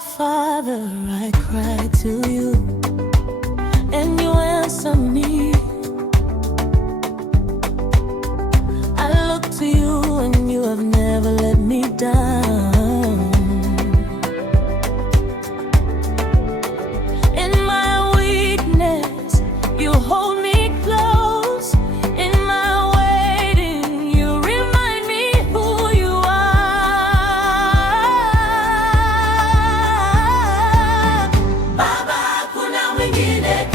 Father, I cry to you, and you answer me. I look to you, and you have never let me down. In my weakness, you hold me close. In my waiting, you remind me who you are. Baba, hakuna mwingine